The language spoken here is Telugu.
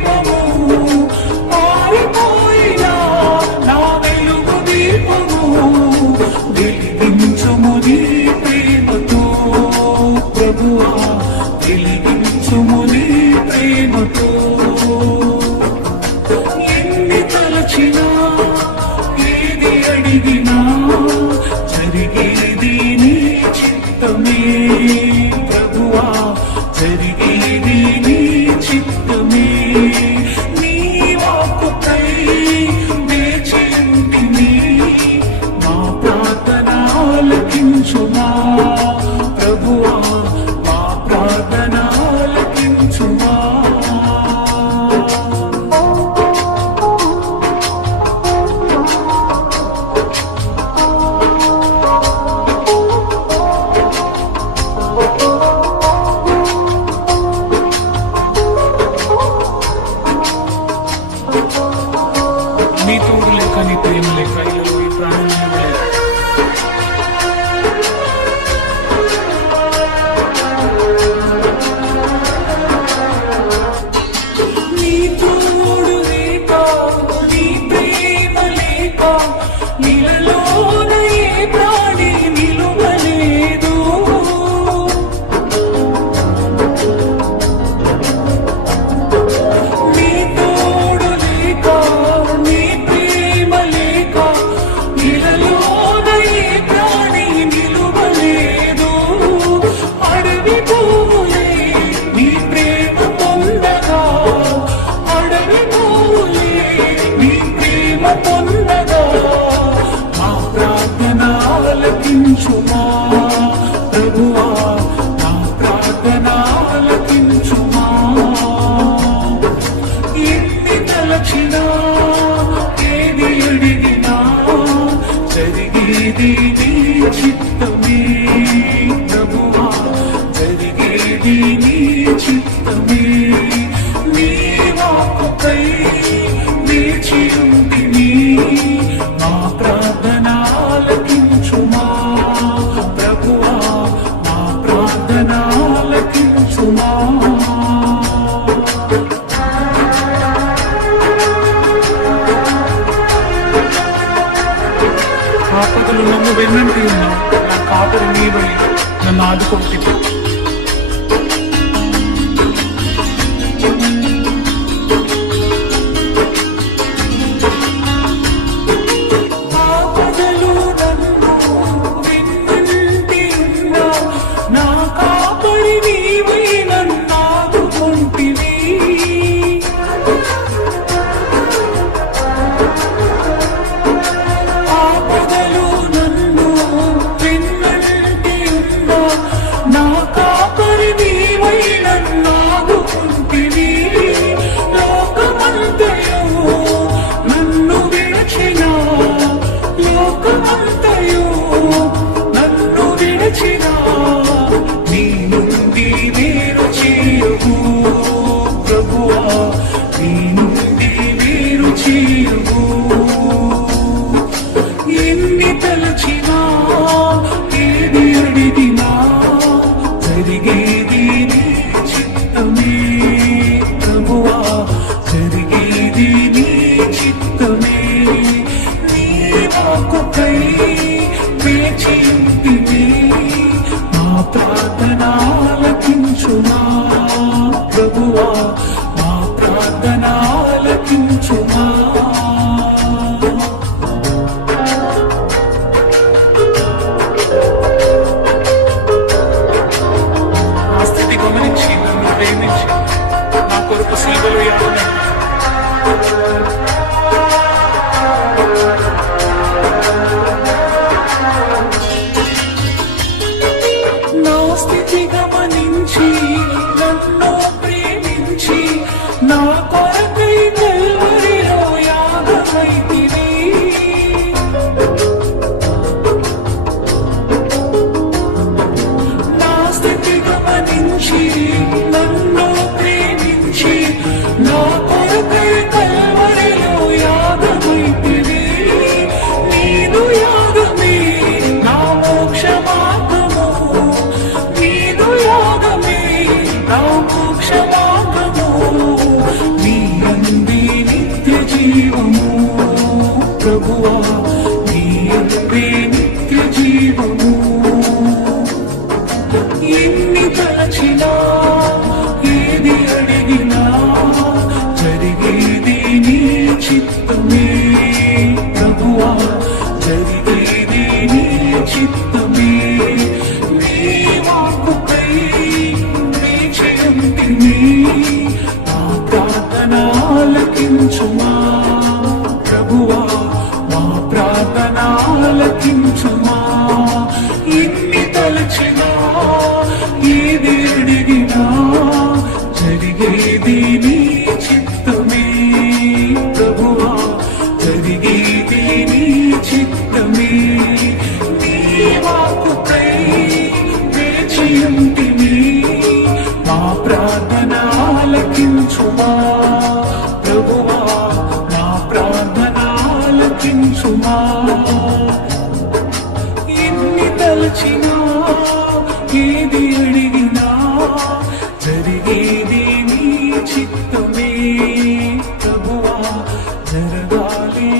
దీపము ఆరిపోయినా నా వెలుగు దీపము వెలిగించుము నీ ప్రేమతో ప్రభువా వెలిగించుము నీ ప్రేమతో ఎన్ని తలచినా ఏది అడిగినా జరిగేది నీ చిత్తమే ప్రభువా జరిగేది నీ చిత్తమే నీ వాక్కుపై వేచి ఉంటిని నా ప్రార్థన ఆలకించుమా ప్రభువా నా ప్రార్థన ఆలకించుమా నీ తోడు లేక నీ ప్రేమ లేక ఈ ప్రాణం లేదు. నీ తోడు లేక నీ ప్రేమ లేక నీలోన ఏ ప్రాణి నిలువలేదు. నీ తోడు లేక నీ ప్రేమ లేక నీలోన ఏ ప్రాణి నిలువలేదు. అడవి పువ్వులే నీ ప్రేమ పొందగా అడవి పువ్వులే నీ ప్రేమ పొందగా నా ప్రార్థన ఆలకించుమా ప్రభువా నా ప్రార్థన ఆలకించుమా ఎన్ని తలచినా ఏది అడిగినా జరిగేది నీ చిత్తమే ప్రభువా జరిగేది నీ చిత్తమే నీ వాక్కుపై వేచి ఉంటిని నా ప్రార్థన ఆలకించుమా ప్రభువా నా ప్రార్థన ఆలకించుమా ఆపదలు నన్ను వెన్నంటి ఉన్నావు నా కాపరి నీవై నన్ను ఆదుకుంటుంది. ఆపదలు నన్ను వెన్నంటి ఉన్నావు నా కాపరి నీవై నన్ను ఆదుకుంటివి. ఆపదలు నన్ను వెన్నంటి ఉన్నా నా కాపరి నీవై నన్ను ఆదుకుంటివి. లోకమంతయు నన్ను విడచిన లోకమంతయు నన్ను విడచిన నీ నుండి వేరు చేయవు ప్రభువా నీ నుండి వేరు చేయవు. ఎన్ని తలచినా ఏది అడిగినా జరిగేది నీ చిత్తమే ప్రభువా జరిగేది నీ చిత్తమే నీ వాక్కుపై వేచి ఉంటిని నా ప్రార్థన ఆలకించుమా ప్రభువా నా ప్రార్థన ఆలకించుమా. నా స్థితి గమనించి నన్ను ప్రేమించి నా కొరకు సిలువలో యాతన నా స్థితి గమనించి నన్ను ప్రేమించి నా కొరకై కల్వరిలో యాగమైతివి. నా స్థితి గమనించి నన్ను ప్రేమించి నా కొరకై కల్వరిలో ప్రభువా నా ప్రార్థనాలకించుమా ఎన్ని తలచినా ఏది అడిగినా జరిగేది నీ చిత్తమే ప్రభువా జరగాలి